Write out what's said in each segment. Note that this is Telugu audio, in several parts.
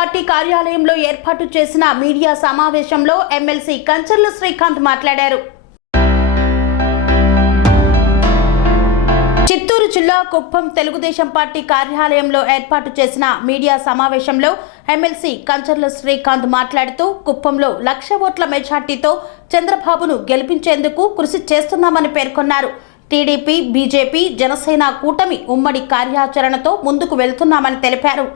పార్టీ కార్యాలయంలో ఏర్పాటు చేసిన మీడియా సమావేశంలో ఎమ్మెల్సీ కంచర్ల శ్రీకాంత్ మాట్లాడారు. చిత్తూరు జిల్లా కుప్పం తెలుగుదేశం పార్టీ కార్యాలయంలో ఏర్పాటు చేసిన మీడియా సమావేశంలో ఎమ్మెల్సీ కంచర్ల శ్రీకాంత్ మాట్లాడుతూ కుప్పంలో లక్ష ఓట్ల మెజార్టీతో చంద్రబాబును గెలిపించేందుకు కృషి చేస్తున్నామని పేర్కొన్నారు. టీడీపీ బీజేపీ జనసేన కూటమి ఉమ్మడి కార్యాచరణతో ముందుకు వెళ్తున్నామని తెలిపారు.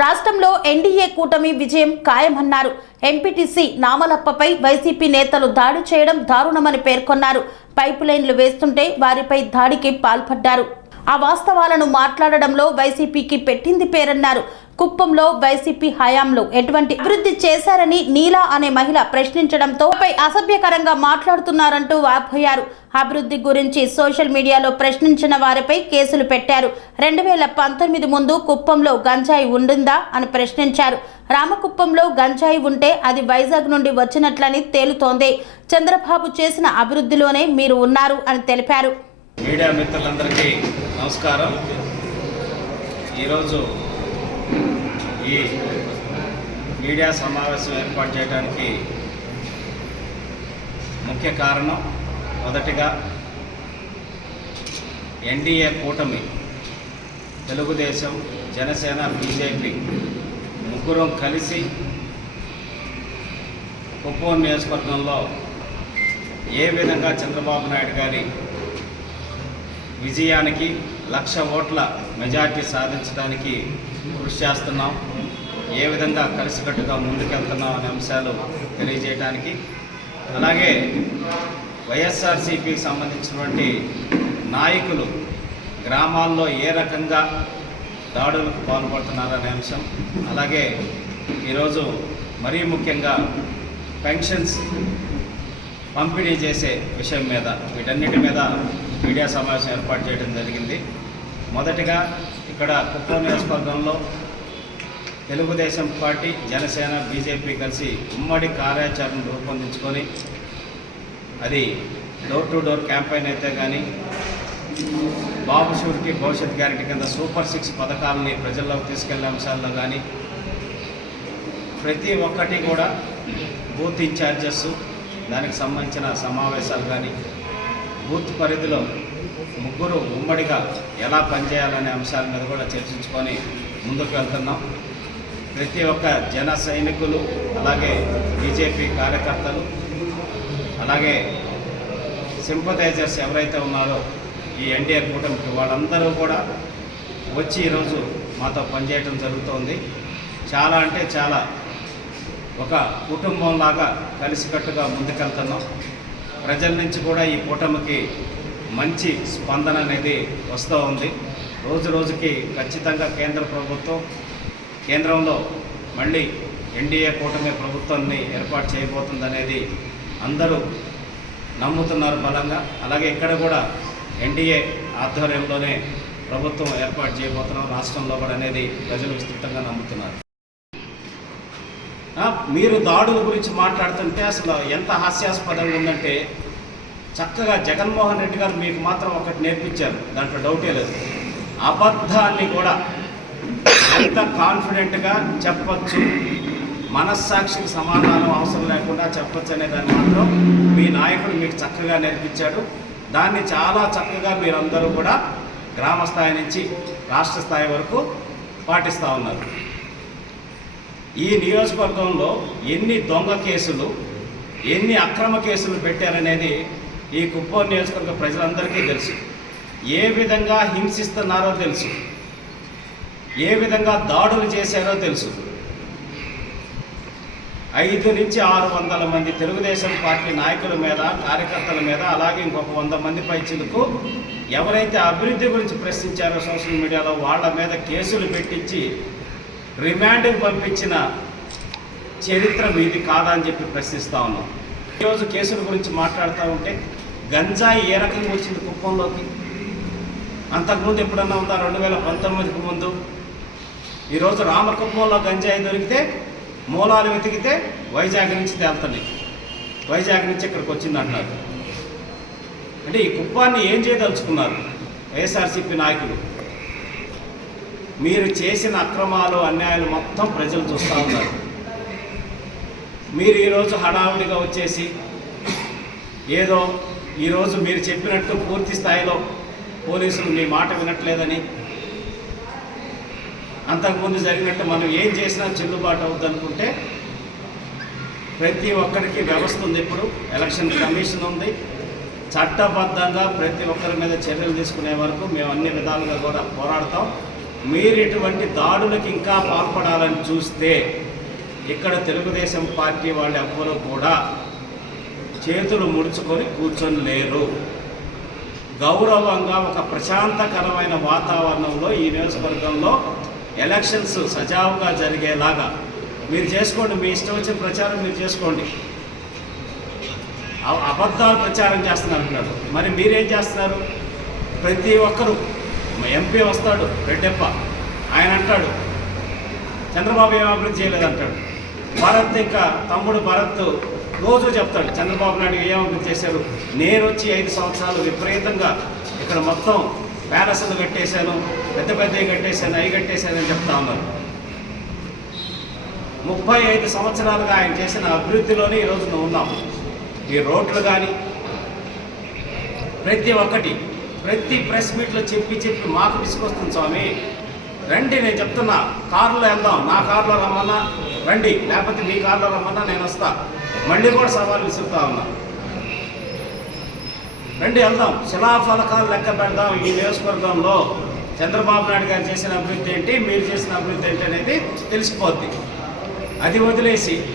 రాష్ట్రంలో ఎన్డీఏ కూటమి విజయం ఖాయమన్నారు. ఎంపీటీసీ నామలప్పపై వైసీపీ నేతలు దాడి చేయడం దారుణమని పేర్కొన్నారు. పైపు లైన్లు వేస్తుంటే వారిపై దాడికి పాల్పడ్డారు. ఆ వాస్తవాలను మాట్లాడడంలో వైసీపీకి పెట్టింది పేరన్నారు. కుప్పంలో వైసీపీ హయాంలో ఎటువంటి అభివృద్ధి చేశారని నీలా అనే మహిళ ప్రశ్నించడంతో పై అసభ్యకరంగా మాట్లాడుతున్నారంటూ వాపోయారు. అభివృద్ధి గురించి సోషల్ మీడియాలో ప్రశ్నించిన వారిపై కేసులు పెట్టారు. రెండు వేల పంతొమ్మిది ముందు కుప్పంలో గంజాయి ఉండిందా అని ప్రశ్నించారు. రామకుప్పంలో గంజాయి ఉంటే అది వైజాగ్ నుండి వచ్చినట్లని తేలుతోంది. చంద్రబాబు చేసిన అభివృద్ధిలోనే మీరు ఉన్నారు అని తెలిపారు. మీడియా మిత్రులందరికీ నమస్కారం. ఈరోజు ఈ మీడియా సమావేశం ఏర్పాటు చేయడానికి ముఖ్య కారణం మొదటిగా ఎన్డీఏ కూటమి తెలుగుదేశం జనసేన బీజేపీ ముగ్గురం కలిసి కుప్పం నియోజకవర్గంలో ఏ విధంగా చంద్రబాబు నాయుడు గారి విజయానికి లక్ష ఓట్ల మెజార్టీ సాధించడానికి కృషి చేస్తున్నాం. ఏ విధంగా కలిసికట్టుగా ముందుకెళ్తున్నాం అనే అంశాలు తెలియజేయడానికి అలాగే వైఎస్ఆర్సీపీకి సంబంధించినటువంటి నాయకులు గ్రామాల్లో ఏ రకంగా దాడులకు పాల్పడుతున్నారనే అంశం. అలాగే ఈరోజు మరీ ముఖ్యంగా పెన్షన్స్ పంపిణీ చేసే విషయం మీద వీటన్నిటి మీద మీడియా సమావేశం ఏర్పాటు చేయడం జరిగింది. మొదటిగా ఇక్కడ కుప్పం నియోజకవర్గంలో తెలుగుదేశం పార్టీ జనసేన బీజేపీ కలిసి ఉమ్మడి కార్యాచరణ రూపొందించుకొని అది డోర్ టు డోర్ క్యాంపెయిన్ అయితే కానీ బాబు షూర్కి భవిష్యత్ గ్యారెంటీ కింద సూపర్ సిక్స్ పథకాలని ప్రజల్లోకి తీసుకెళ్ళే అంశాల్లో కానీ ప్రతి ఒక్కటి కూడా బూత్ ఇన్ఛార్జెస్ దానికి సంబంధించిన సమావేశాలు కానీ బూత్ పరిధిలో ముగ్గురు ఉమ్మడిగా ఎలా పనిచేయాలనే అంశాల మీద కూడా చర్చించుకొని ముందుకు వెళ్తున్నాం. ప్రతి ఒక్క జన సైనికులు అలాగే బీజేపీ కార్యకర్తలు అలాగే సింపథైజర్స్ ఎవరైతే ఉన్నారో ఈ ఎన్డీఏ కూటమికి వాళ్ళందరూ కూడా వచ్చి ఈరోజు మాతో పనిచేయటం జరుగుతోంది. చాలా అంటే చాలా ఒక కుటుంబంలాగా కలిసికట్టుగా ముందుకెళ్తున్నాం. ప్రజల నుంచి కూడా ఈ కూటమికి మంచి స్పందన అనేది వస్తూ ఉంది. రోజు రోజుకి ఖచ్చితంగా కేంద్ర ప్రభుత్వం కేంద్రంలో మళ్ళీ ఎన్డీఏ కూటమి ప్రభుత్వాన్ని ఏర్పాటు చేయబోతుంది అనేది అందరూ నమ్ముతున్నారు బలంగా. అలాగే ఇక్కడ కూడా ఎన్డీఏ ఆధ్వర్యంలోనే ప్రభుత్వం ఏర్పాటు చేయబోతున్నాం. రాష్ట్రంలో కూడా అనేది ప్రజలు విస్తృతంగా నమ్ముతున్నారు. మీరు దాడుల గురించి మాట్లాడుతుంటే అసలు ఎంత హాస్యాస్పదంగా ఉందంటే చక్కగా జగన్మోహన్ రెడ్డి గారు మీకు మాత్రం ఒకటి నేర్పించారు. దాంట్లో డౌటే లేదు. అబద్ధాన్ని కూడా ఎంత కాన్ఫిడెంట్గా చెప్పచ్చు మనస్సాక్షికి సమాధానం అవసరం లేకుండా చెప్పచ్చు అనే దాన్ని మాత్రం మీ నాయకుడు మీకు చక్కగా నేర్పించాడు. దాన్ని చాలా చక్కగా మీరందరూ కూడా గ్రామ స్థాయి నుంచి రాష్ట్ర స్థాయి వరకు పాటిస్తూ ఉన్నారు. ఈ నియోజకవర్గంలో ఎన్ని దొంగ కేసులు ఎన్ని అక్రమ కేసులు పెట్టారనేది ఈ కుప్పం నియోజకవర్గ ప్రజలందరికీ తెలుసు. ఏ విధంగా హింసిస్తున్నారో తెలుసు. ఏ విధంగా దాడులు చేశారో తెలుసు. ఐదు నుంచి ఆరు వందల మంది తెలుగుదేశం పార్టీ నాయకుల మీద కార్యకర్తల మీద అలాగే ఇంకొక వంద మంది పైచిలకు ఎవరైతే అభివృద్ధి గురించి ప్రశ్నించారో సోషల్ మీడియాలో వాళ్ళ మీద కేసులు పెట్టించి రిమాండ్కి పంపించిన చరిత్ర మీది కాదా అని చెప్పి ప్రశ్నిస్తా ఉన్నాం. ఈరోజు కేసుల గురించి మాట్లాడుతూ ఉంటే గంజాయి ఏ రకంగా వచ్చింది కుప్పంలోకి? అంతకుముందు ఎప్పుడన్నా ఉందా? రెండు వేల పంతొమ్మిదికి ముందు. ఈరోజు రామకుప్పంలో గంజాయి దొరికితే మూలాలు వెతికితే వైజాగ్ నుంచి తేలుతున్నాయి. వైజాగ్ నుంచి ఇక్కడికి వచ్చింది అంటున్నారు అంటే ఈ కుప్పాన్ని ఏం చేయదలుచుకున్నారు? వైఎస్ఆర్సీపీ నాయకులు. మీరు చేసిన అక్రమాలు అన్యాయాలు మొత్తం ప్రజలు చూస్తూ ఉన్నారు. మీరు ఈరోజు హడావుడిగా వచ్చేసి ఏదో ఈరోజు మీరు చెప్పినట్టు పూర్తి స్థాయిలో పోలీసులు మీ మాట వినట్లేదని అంతకుముందు జరిగినట్టు మనం ఏం చేసినా చెల్లుబాటు అవుద్ది అనుకుంటే ప్రతి ఒక్కరికి వ్యవస్థ ఉంది ఇప్పుడు ఎలక్షన్ కమిషన్ ఉంది. చట్టబద్ధంగా ప్రతి ఒక్కరి మీద చర్యలు తీసుకునే వరకు మేము అన్ని విధాలుగా కూడా పోరాడతాం. మీరు ఇటువంటి దాడులకు ఇంకా పాల్పడాలని చూస్తే ఇక్కడ తెలుగుదేశం పార్టీ వాళ్ళ ఎవ్వరూ కూడా చేతులు ముడుచుకొని కూర్చొని లేరు గౌరవంగా ఒక ప్రశాంతకరమైన వాతావరణంలో ఈ నియోజకవర్గంలో ఎలక్షన్స్ సజావుగా జరిగేలాగా మీరు చేసుకోండి మీ ఇష్టం వచ్చిన ప్రచారం మీరు చేసుకోండి. అబద్ధాలు ప్రచారం చేస్తున్నారు అంటున్నారు మరి మీరేం చేస్తున్నారు? ప్రతి ఒక్కరూ ఎంపీ వస్తాడు రెడ్డెప్ప. ఆయన అంటాడు చంద్రబాబు ఏం అభివృద్ధి చేయలేదంటాడు భరత్ ఇంకా తమ్ముడు భరత్ రోజు చెప్తాడు చంద్రబాబు నాయుడు ఏం అభివృద్ధి చేశారు? నేను వచ్చి ఐదు సంవత్సరాలు విపరీతంగా ఇక్కడ మొత్తం ప్యాలెస్లు కట్టేశాను పెద్ద పెద్దవి కట్టేశాను అవి కట్టేశాను అని చెప్తా ఉన్నారు. ముప్పై ఐదు సంవత్సరాలుగా ఆయన చేసిన అభివృద్ధిలోనే ఈరోజు నువ్వు ఉన్నాం ఈ రోడ్లు కానీ ప్రతి ఒక్కటి ప్రతి ప్రెస్ మీట్లో చెప్పి చెప్పి మాకు విసుకొస్తుంది స్వామి. రండి నేను చెప్తున్నా. కారులో వెళ్దాం. నా కారులో రమ్మన్నా? రండి. లేకపోతే మీ కారులో రమ్మన్నా నేను వస్తా. మళ్ళీ కూడా సవాల్ విసురుతా ఉన్నా. రండి వెళ్దాం. శిలాఫలకాలు లెక్క పెడదాం ఈ నియోజకవర్గంలో. చంద్రబాబు నాయుడు గారు చేసిన అభివృద్ధి ఏంటి? మీరు చేసిన అభివృద్ధి ఏంటి అనేది తెలిసిపోద్ది. అది వదిలేసి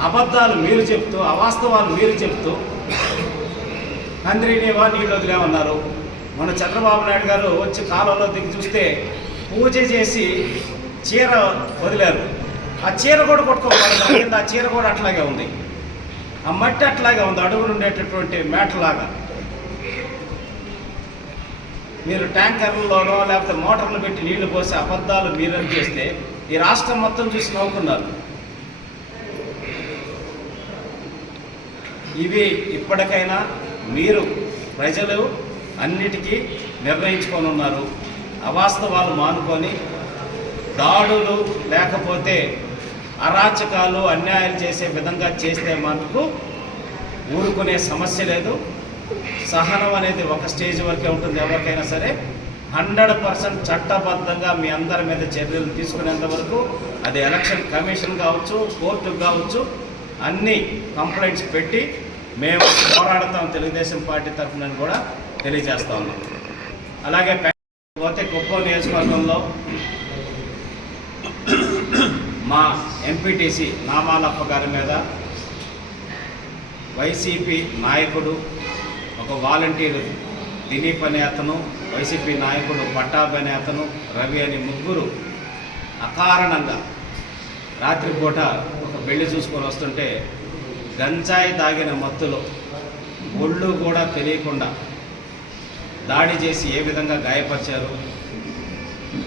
అబద్ధాలు మీరు చెప్తూ అవాస్తవాలు మీరు చెప్తూ కంద్రీనేవా నీళ్ళు వదిలేమన్నారు మన చంద్రబాబు నాయుడు గారు వచ్చి కాలంలో దిగి చూస్తే పూజ చేసి చీర వదిలారు. ఆ చీర కూడా కొట్టుకోవాలి ఆ చీర కూడా అట్లాగే ఉంది. ఆ మట్టి అట్లాగే ఉంది. అడుగులు ఉండేటటువంటి మేటలాగా మీరు ట్యాంకర్లలోనో లేకపోతే మోటార్లు పెట్టి నీళ్ళు పోసి అబద్ధాలు మీరు చేస్తే ఈ రాష్ట్రం మొత్తం చూసి నవ్వుకున్నారు. ఇవి ఇప్పటికైనా మీరు ప్రజలు అన్నిటికీ నిర్ణయించుకొని ఉన్నారు అవాస్తవాలు మానుకొని దాడులు లేకపోతే అరాచకాలు అన్యాయాలు చేసే విధంగా చేస్తే మనకు ఊరుకునే సమస్య లేదు. సహనం అనేది ఒక స్టేజ్ వరకే ఉంటుంది ఎవరికైనా సరే. హండ్రెడ్ పర్సెంట్ చట్టబద్ధంగా మీ అందరి మీద చర్యలు తీసుకునేంత వరకు అది ఎలక్షన్ కమిషన్ కావచ్చు కోర్టు కావచ్చు అన్ని కంప్లైంట్స్ పెట్టి మేము పోరాడతాం తెలుగుదేశం పార్టీ తరఫున కూడా తెలియజేస్తా ఉన్నాం. అలాగే పోతే కుప్పం నియోజకవర్గంలో మా ఎంపీటీసీ నామాలప్ప గారి మీద వైసీపీ నాయకుడు ఒక వాలంటీర్ దిలీప్ అనే అతను వైసీపీ నాయకుడు పట్టాబ్ అనే అతను రవి అనే ముగ్గురు అకారణంగా రాత్రిపూట ఒక పెళ్ళి చూసుకొని వస్తుంటే గంజాయి తాగిన మత్తులో ఒళ్ళు కూడా తెలియకుండా దాడి చేసి ఏ విధంగా గాయపరిచారు?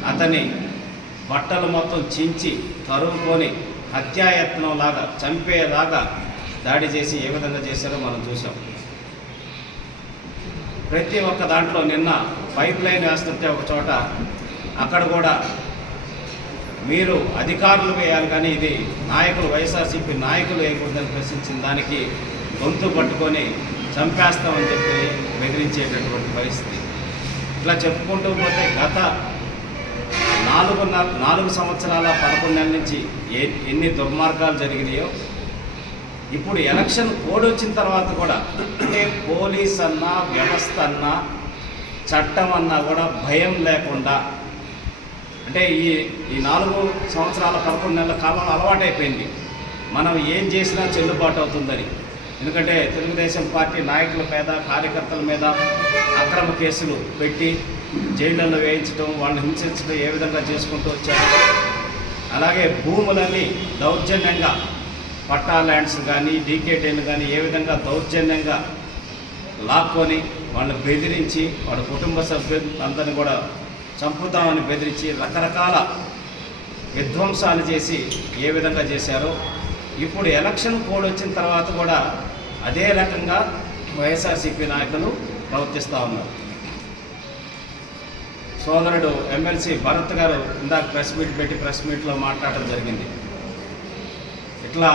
అతని బట్టలు మొత్తం చించి తరుముకొని హత్యాయత్నం లాగా చంపేలాగా దాడి చేసి ఏ విధంగా చేశారో మనం చూసాం ప్రతి ఒక్క దాంట్లో నిన్న పైప్ లైన్ వేస్తుంటే ఒక చోట అక్కడ కూడా మీరు అధికారులు వేయాలి కానీ ఇది నాయకులు వైఎస్ఆర్సీపీ నాయకులు వేయకూడదని ప్రశ్నించిన దానికి గొంతు పట్టుకొని చంపేస్తామని చెప్పి బెదిరించేటటువంటి పరిస్థితి. ఇట్లా చెప్పుకుంటూ పోతే గత నాలుగున్నర నాలుగు సంవత్సరాల పదకొండు నెలల నుంచి ఏ ఎన్ని దుర్మార్గాలు జరిగినాయో ఇప్పుడు ఎలక్షన్ కోడ్ వచ్చిన తర్వాత కూడా అంటే పోలీస్ అన్నా వ్యవస్థ అన్నా చట్టం అన్నా కూడా భయం లేకుండా అంటే ఈ ఈ నాలుగు సంవత్సరాల పదకొండు నెలల కాలంలో అలవాటైపోయింది. మనం ఏం చేసినా చెల్లుబాటు అవుతుందని. ఎందుకంటే తెలుగుదేశం పార్టీ నాయకుల మీద కార్యకర్తల మీద అక్రమ కేసులు పెట్టి జైళ్ళల్లో వేయించడం వాళ్ళని హింసించడం ఏ విధంగా చేసుకుంటూ వచ్చారు? అలాగే భూములన్నీ దౌర్జన్యంగా పట్టా ల్యాండ్స్ కానీ డీకేటీలు కానీ ఏ విధంగా దౌర్జన్యంగా లాక్కొని వాళ్ళని బెదిరించి వాళ్ళ కుటుంబ సభ్యులందరినీ కూడా చంపుతామని బెదిరించి రకరకాల విధ్వంసాలు చేసి ఏ విధంగా చేశారో ఇప్పుడు ఎలక్షన్ కోడ్ వచ్చిన తర్వాత కూడా అదే రకంగా వైఎస్ఆర్సీపీ నాయకులు ప్రవర్తిస్తూ ఉన్నారు. సోదరుడు ఎమ్మెల్సీ భరత్ గారు ఇందాక ప్రెస్ మీట్ పెట్టి ప్రెస్ మీట్లో మాట్లాడడం జరిగింది. ఇట్లా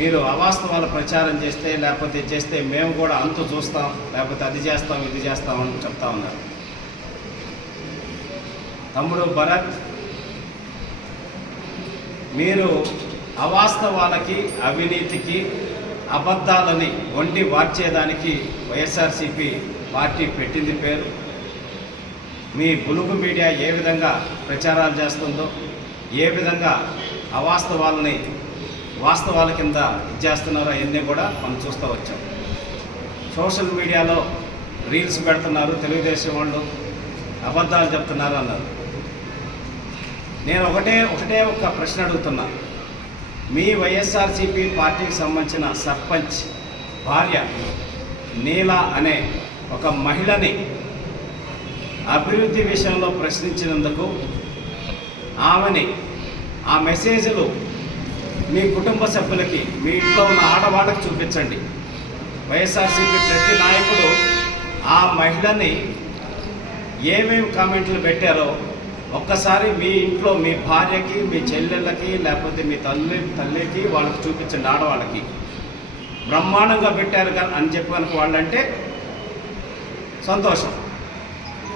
మీరు అవాస్తవాల ప్రచారం చేస్తే లేకపోతే చేస్తే మేము కూడా అంతు చూస్తాం లేకపోతే అది చేస్తాం ఇది చేస్తామని చెప్తా ఉన్నారు. తమ్ముడు భరత్ మీరు అవాస్తవాలకి అవినీతికి అబద్ధాలని వండి వార్చేదానికి వైఎస్ఆర్సీపీ పార్టీ పెట్టింది పేరు. మీ బులుగు మీడియా ఏ విధంగా ప్రచారాలు చేస్తుందో ఏ విధంగా అవాస్తవాలని వాస్తవాల కింద ఇచ్చేస్తున్నారో అవన్నీ కూడా మనం చూస్తూ వచ్చాం. సోషల్ మీడియాలో రీల్స్ పెడుతున్నారు తెలుగుదేశం వాళ్ళు అబద్ధాలు చెప్తున్నారు అన్నారు. నేను ఒకటే ఒకటే ఒక ప్రశ్న అడుగుతున్నా. మీ వైఎస్ఆర్సీపీ పార్టీకి సంబంధించిన సర్పంచ్ భార్య నీల అనే ఒక మహిళని అభివృద్ధి విషయంలో ప్రశ్నించినందుకు ఆమెని ఆ మెసేజ్లు మీ కుటుంబ సభ్యులకి మీ ఇంట్లో ఉన్న ఆడవాళ్ళకి చూపించండి. వైఎస్ఆర్సీపీ ప్రతి నాయకుడు ఆ మహిళని ఏమేమి కామెంట్లు పెట్టారో ఒక్కసారి మీ ఇంట్లో మీ భార్యకి మీ చెల్లెళ్ళకి లేకపోతే మీ తల్లి తల్లికి వాళ్ళకి చూపించండి ఆడవాళ్ళకి బ్రహ్మాండంగా పెట్టారు కానీ అని చెప్పి కనుక వాళ్ళంటే సంతోషం.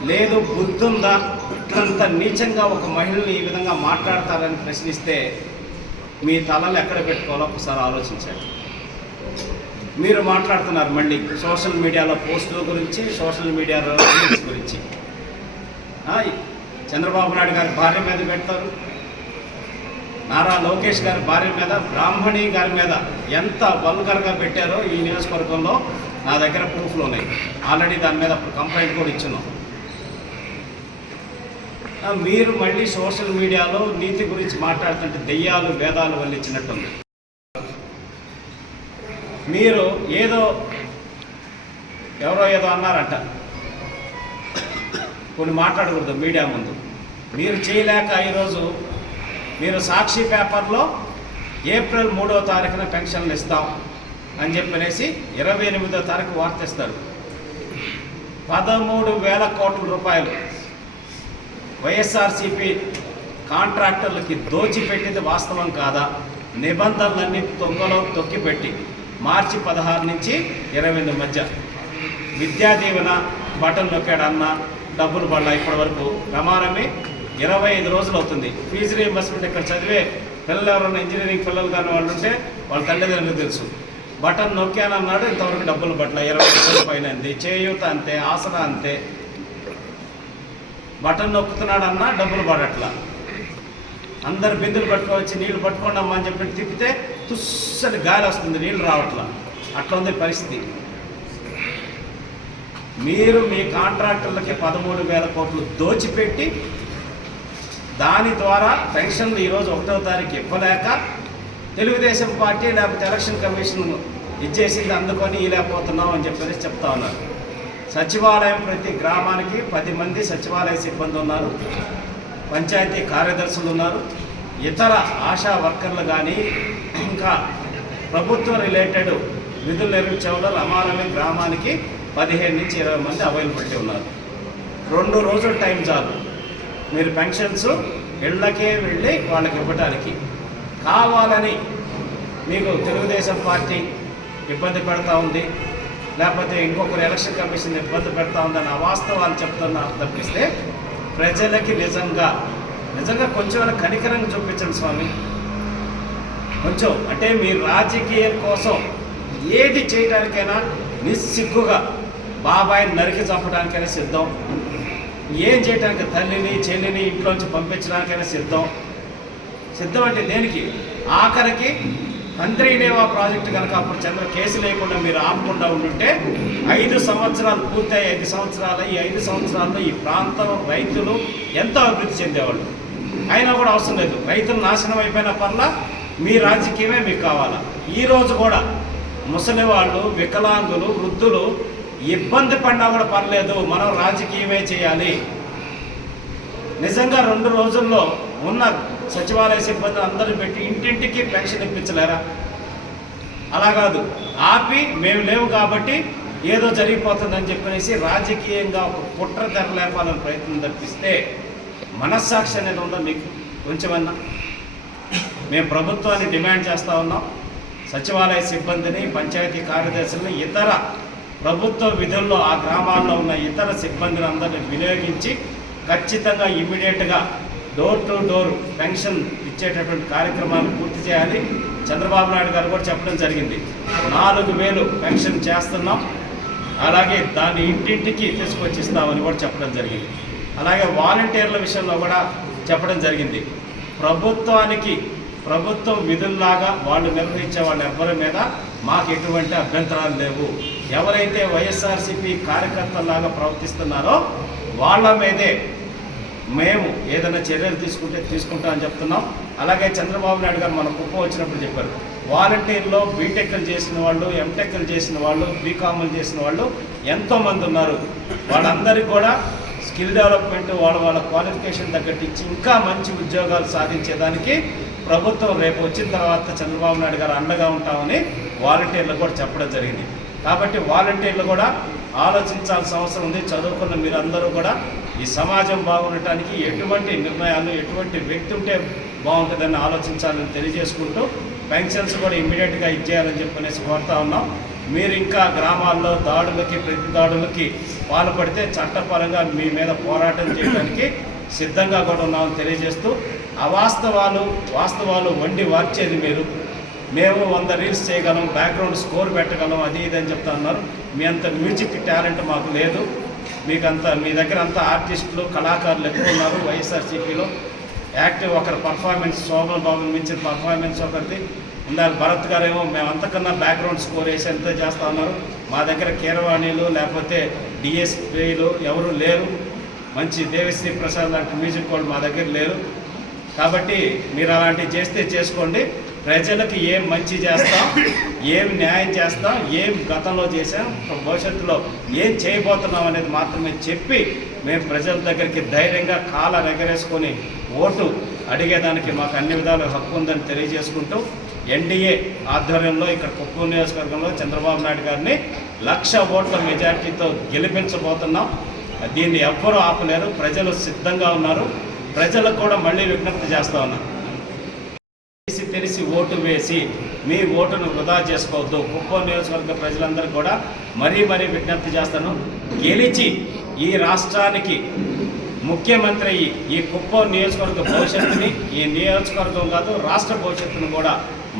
లేదు బుద్ధుందా ఇట్లంత నీచంగా ఒక మహిళని ఈ విధంగా మాట్లాడతారని ప్రశ్నిస్తే మీ తలలు ఎక్కడ పెట్టుకోవాలో ఒకసారి ఆలోచించండి. మీరు మాట్లాడుతున్నారు మళ్ళీ సోషల్ మీడియాలో పోస్టుల గురించి సోషల్ మీడియాలో రీల్స్ గురించి. చంద్రబాబు నాయుడు గారి భార్య మీద పెడతారు. నారా లోకేష్ గారి భార్య మీద బ్రాహ్మణి గారి మీద ఎంత వల్గర్గా పెట్టారో ఈ నియోజకవర్గంలో నా దగ్గర ప్రూఫ్లు ఉన్నాయి. ఆల్రెడీ దాని మీద కంప్లైంట్ కూడా ఇచ్చున్నాం. మీరు మళ్ళీ సోషల్ మీడియాలో నీతి గురించి మాట్లాడుతుంటే దెయ్యాలు భేదాలు వల్లించినట్టుంది మీరు ఏదో ఎవరో ఏదో అన్నారంట. కొన్ని మాట్లాడకూడదు మీడియా ముందు. మీరు చేయలేక ఈరోజు మీరు సాక్షి పేపర్లో ఏప్రిల్ మూడో తారీఖున పెన్షన్లు ఇస్తాం అని చెప్పనేసి ఇరవై ఎనిమిదో తారీఖు వార్త ఇస్తారు పదమూడు వేల కోట్ల రూపాయలు వైఎస్ఆర్సీపీ కాంట్రాక్టర్లకి దోచిపెట్టింది వాస్తవం కాదా? నిబంధనలన్నీ తొంగలో తొక్కిపెట్టి మార్చి పదహారు నుంచి ఇరవై ఎనిమిది మధ్య విద్యా దీవెన బటన్ నొక్కాడన్న డబ్బులు పడ్డా ఇప్పటివరకు ప్రమాణమే ఇరవై ఐదు రోజులు అవుతుంది. ఫీజు రీఎంబర్స్మెంట్ ఇక్కడ చదివే పిల్లలు ఎవరన్నా ఇంజనీరింగ్ పిల్లలు కానీ వాళ్ళు ఉంటే వాళ్ళ తల్లిదండ్రులకు తెలుసు. బటన్ నొక్కానన్నాడు ఇంతవరకు డబ్బులు పట్ల ఇరవై రోజుల పైన అంది చేయూత అంతే ఆసరా అంతే. బటన్ నొక్కుతున్నాడు అన్నా డబ్బులు పడట్లా. అందరు బిందులు పట్టుకోవచ్చి నీళ్ళు పట్టుకోండమ్మా అని చెప్పి తిప్పితే తుస్సని గాలి వస్తుంది నీళ్ళు రావట్లా. అట్లా ఉంది పరిస్థితి. మీరు మీ కాంట్రాక్టర్లకి పదమూడు వేల కోట్లు దోచిపెట్టి దాని ద్వారా పెన్షన్లు ఈరోజు ఒకటో తారీఖు ఇవ్వలేక తెలుగుదేశం పార్టీ లేకపోతే ఎలక్షన్ కమిషన్ ఇచ్చేసింది అందుకొని ఇలేకపోతున్నాం అని చెప్పేసి చెప్తా ఉన్నారు. సచివాలయం ప్రతి గ్రామానికి పది మంది సచివాలయ సిబ్బంది ఉన్నారు పంచాయతీ కార్యదర్శులు ఉన్నారు ఇతర ఆశా వర్కర్లు కానీ ఇంకా ప్రభుత్వ రిలేటెడ్ విధులు నిర్మించేవాళ్ళు రమారమి గ్రామానికి పదిహేను నుంచి ఇరవై మంది అవైలబిలిటీ ఉన్నారు. రెండు రోజులు టైం చాలు. మీరు పెన్షన్స్ ఇళ్ళకే వెళ్ళి వాళ్ళకి ఇవ్వటానికి కావాలని మీకు తెలుగుదేశం పార్టీ ఇబ్బంది పెడతా ఉంది. లేకపోతే ఇంకొకరు ఎలక్షన్ కమిషన్ ఇబ్బంది పెడతా ఉందని అవాస్తవాలు చెప్తున్నారు తప్పిస్తే ప్రజలకి నిజంగా నిజంగా కొంచెం కనికరంగా చూపించండి స్వామి. కొంచెం అంటే మీ రాజకీయం కోసం ఏది చేయడానికైనా నిస్సిగ్గుగా బాబాయిని నరికి చంపడానికైనా సిద్ధం. ఏం చేయడానికి తల్లిని చెల్లిని ఇంట్లోంచి పంపించడానికైనా సిద్ధం? సిద్ధం అంటే దేనికి? ఆఖరికి తండ్రినేవా ప్రాజెక్టు కనుక అప్పుడు చంద్ర కేసు లేకుండా మీరు ఆపకుండా ఉండుంటే ఐదు సంవత్సరాలు పూర్తయి ఐదు సంవత్సరాలు? ఈ ఐదు సంవత్సరాల్లో ఈ ప్రాంతం రైతులు ఎంతో అభివృద్ధి చెందేవాళ్ళు. అయినా కూడా అవసరం లేదు. రైతులు నాశనం అయిపోయిన పర్ల మీ రాజకీయమే మీకు కావాలా? ఈరోజు కూడా ముసలి వాళ్ళు వికలాంగులు వృద్ధులు ఇబ్బంది పడినా కూడా పర్లేదు మనం రాజకీయమే చేయాలి. నిజంగా రెండు రోజుల్లో ఉన్న సచివాలయ సిబ్బంది అందరూ పెట్టి ఇంటింటికి పెన్షన్ ఇప్పించలేరా? అలా కాదు. ఆపి మేము లేవు కాబట్టి ఏదో జరిగిపోతుందని చెప్పనేసి రాజకీయంగా ఒక కుట్ర లేపాలని ప్రయత్నం తప్పిస్తే మనస్సాక్షి అనేది ఉందా మీకు? కొంచెమన్నా. మేము ప్రభుత్వాన్ని డిమాండ్ చేస్తూ ఉన్నాం. సచివాలయ సిబ్బందిని పంచాయతీ కార్యదర్శులను ఇతర ప్రభుత్వ విధుల్లో ఆ గ్రామాల్లో ఉన్న ఇతర సిబ్బందిని అందరినీ వినియోగించి ఖచ్చితంగా ఇమ్మీడియట్గా డోర్ టు డోర్ పెన్షన్ ఇచ్చేటటువంటి కార్యక్రమాన్ని పూర్తి చేయాలి. చంద్రబాబు నాయుడు గారు కూడా చెప్పడం జరిగింది. నాలుగు వేలు పెన్షన్ చేస్తున్నాం. అలాగే దాన్ని ఇంటింటికి తీసుకొచ్చిస్తామని కూడా చెప్పడం జరిగింది. అలాగే వాలంటీర్ల విషయంలో కూడా చెప్పడం జరిగింది. ప్రభుత్వానికి ప్రభుత్వం విధుల్లాగా వాళ్ళు నిర్వహించే వాళ్ళ ఎవరి మీద మాకు ఎటువంటి అభ్యంతరాలు లేవు. ఎవరైతే వైఎస్ఆర్సీపీ కార్యకర్తల్లాగా ప్రవర్తిస్తున్నారో వాళ్ళ మీదే మేము ఏదైనా చర్యలు తీసుకుంటే తీసుకుంటామని చెప్తున్నాం. అలాగే చంద్రబాబు నాయుడు గారు మన కుప్ప వచ్చినప్పుడు చెప్పారు. వాలంటీర్లో బీటెక్లు చేసిన వాళ్ళు ఎంటెక్లు చేసిన వాళ్ళు బీకామ్లు చేసిన వాళ్ళు ఎంతోమంది ఉన్నారు. వాళ్ళందరికీ కూడా స్కిల్ డెవలప్మెంట్ వాళ్ళ వాళ్ళ క్వాలిఫికేషన్ తగ్గట్టు ఇచ్చి ఇంకా మంచి ఉద్యోగాలు సాధించేదానికి ప్రభుత్వం రేపు వచ్చిన తర్వాత చంద్రబాబు నాయుడు గారు అండగా ఉంటామని వాలంటీర్లు కూడా చెప్పడం జరిగింది. కాబట్టి వాలంటీర్లు కూడా ఆలోచించాల్సిన అవసరం ఉంది. చదువుకున్న మీరందరూ కూడా ఈ సమాజం బాగుండటానికి ఎటువంటి నిర్ణయాలు ఎటువంటి వ్యక్తి ఉంటే బాగుంటుందని ఆలోచించాలని తెలియజేసుకుంటూ పెన్షన్స్ కూడా ఇమ్మీడియట్గా ఇచ్చేయాలని చెప్పనేసి కోరుతా ఉన్నాం. మీరు ఇంకా గ్రామాల్లో దాడులకి ప్రతి దాడులకి పాల్పడితే చట్టపరంగా మీ మీద పోరాటం చేయడానికి సిద్ధంగా కూడా ఉన్నామని తెలియజేస్తూ అవాస్తవాలు వాస్తవాలు వండి వార్చేది మీరు. మేము వంద రీల్స్ చేయగలం బ్యాక్గ్రౌండ్ స్కోర్ పెట్టగలం అది ఇది అని చెప్తా ఉన్నారు. మీ అంత మ్యూజిక్ టాలెంట్ మాకు లేదు. మీకు అంత మీ దగ్గర అంతా ఆర్టిస్టులు కళాకారులు ఎక్కువ ఉన్నారు వైఎస్ఆర్సీపీలో. యాక్టివ్ ఒకరి పర్ఫార్మెన్స్ శోభన్ బాబు మించిన పర్ఫార్మెన్స్ ఒకరిది. ఇందాక భరత్ గారేమో మేము అంతకన్నా బ్యాక్గ్రౌండ్ స్కోర్ వేసి ఎంత చేస్తా ఉన్నారు. మా దగ్గర కీరవాణిలు లేకపోతే డిఎస్పీలు ఎవరు లేరు. మంచి దేవిశ్రీ ప్రసాద్ లాంటి మ్యూజిక్ వాళ్ళు మా దగ్గర లేరు. కాబట్టి మీరు అలాంటివి చేస్తే చేసుకోండి. ప్రజలకు ఏం మంచి చేస్తాం ఏం న్యాయం చేస్తాం ఏం గతంలో చేసాం భవిష్యత్తులో ఏం చేయబోతున్నాం అనేది మాత్రమే చెప్పి మేము ప్రజల దగ్గరికి ధైర్యంగా కాల ఎగరేసుకొని ఓటు అడిగేదానికి మాకు అన్ని విధాలు హక్కు ఉందని తెలియజేసుకుంటూ ఎన్డీఏ ఆధ్వర్యంలో ఇక్కడ కుప్పం నియోజకవర్గంలో చంద్రబాబు నాయుడు గారిని లక్ష ఓట్ల మెజార్టీతో గెలిపించబోతున్నాం. దీన్ని ఎవ్వరూ ఆపలేరు. ప్రజలు సిద్ధంగా ఉన్నారు. ప్రజలకు కూడా మళ్ళీ విజ్ఞప్తి చేస్తా ఉన్నా. తెలిసి తెలిసి ఓటు వేసి మీ ఓటును వృధా చేసుకోవద్దు. కుప్పం నియోజకవర్గ ప్రజలందరూ కూడా మరీ మరీ విజ్ఞప్తి చేస్తాను. గెలిచి ఈ రాష్ట్రానికి ముఖ్యమంత్రి ఈ కుప్పం నియోజకవర్గ భవిష్యత్తుని ఈ నియోజకవర్గం కాదు రాష్ట్ర భవిష్యత్తును కూడా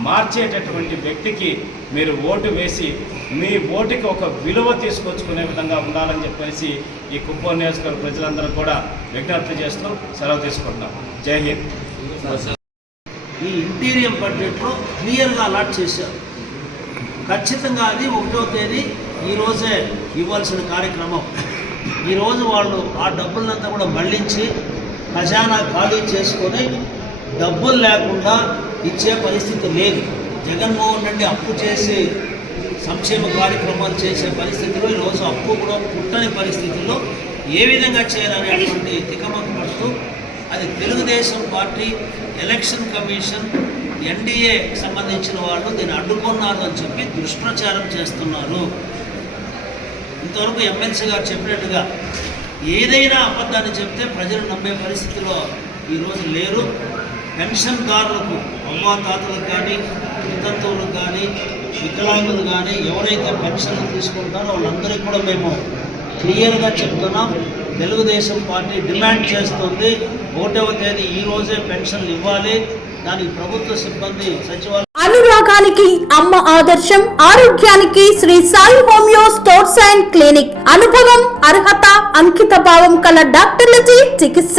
మార్చేటటువంటి వ్యక్తికి మీరు ఓటు వేసి మీ ఓటుకి ఒక విలువ తీసుకొచ్చుకునే విధంగా ఉండాలని చెప్పేసి ఈ కుప్పం నియోజకవర్గ ప్రజలందరూ కూడా విజ్ఞప్తి చేస్తూ సెలవు తీసుకుంటున్నాం. జై హింద్. ఈ ఇంటీరియర్ బడ్జెట్లో క్లియర్గా అలాట్ చేశారు. ఖచ్చితంగా అది ఒకటో తేదీ ఈరోజే ఇవ్వాల్సిన కార్యక్రమం. ఈరోజు వాళ్ళు ఆ డబ్బులంతా కూడా మళ్ళించి ఖజానా ఖాళీ చేసుకొని డబ్బులు లేకుండా ఇచ్చే పరిస్థితి లేదు. జగన్మోహన్ రెడ్డి అప్పు చేసి సంక్షేమ కార్యక్రమాలు చేసే పరిస్థితిలో ఈరోజు అప్పు కూడా పుట్టని పరిస్థితుల్లో ఏ విధంగా చేయాలనేటువంటి తికమక పడుతూ అది Telugu Desam party election commission NDA సంబంధించిన వాళ్ళు దీన్ని అడ్డుకున్నారు అని చెప్పి దుష్ప్రచారం చేస్తున్నారు. ఇంతవరకు ఎమ్మెల్సీ గారు చెప్పినట్టుగా ఏదైనా అబద్ధాన్ని చెప్తే ప్రజలు నమ్మే పరిస్థితిలో ఈరోజు లేరు. పెన్షన్దారులకు అవ్వాతాతలకు కానీ వితంతువులకు కానీ వికలాంగులు కానీ ఎవరైతే పెన్షన్లు తీసుకుంటారో వాళ్ళందరికీ కూడా మేము క్లియర్గా చెప్తున్నాం. తెలుగుదేశం పార్టీ డిమాండ్ చేస్తుంది. ఒకటవ తేదీ ఈ రోజే పెన్షన్లు ఇవ్వాలి. దానికి ప్రభుత్వ సిబ్బంది సచివాలయం అనురాగానికి అమ్మ ఆదర్శం ఆరోగ్యానికి Sri Sai homeo sports and clinic. అనుభవం అర్హత అంకిత భావం కల డాక్టర్లచే చికిత్స.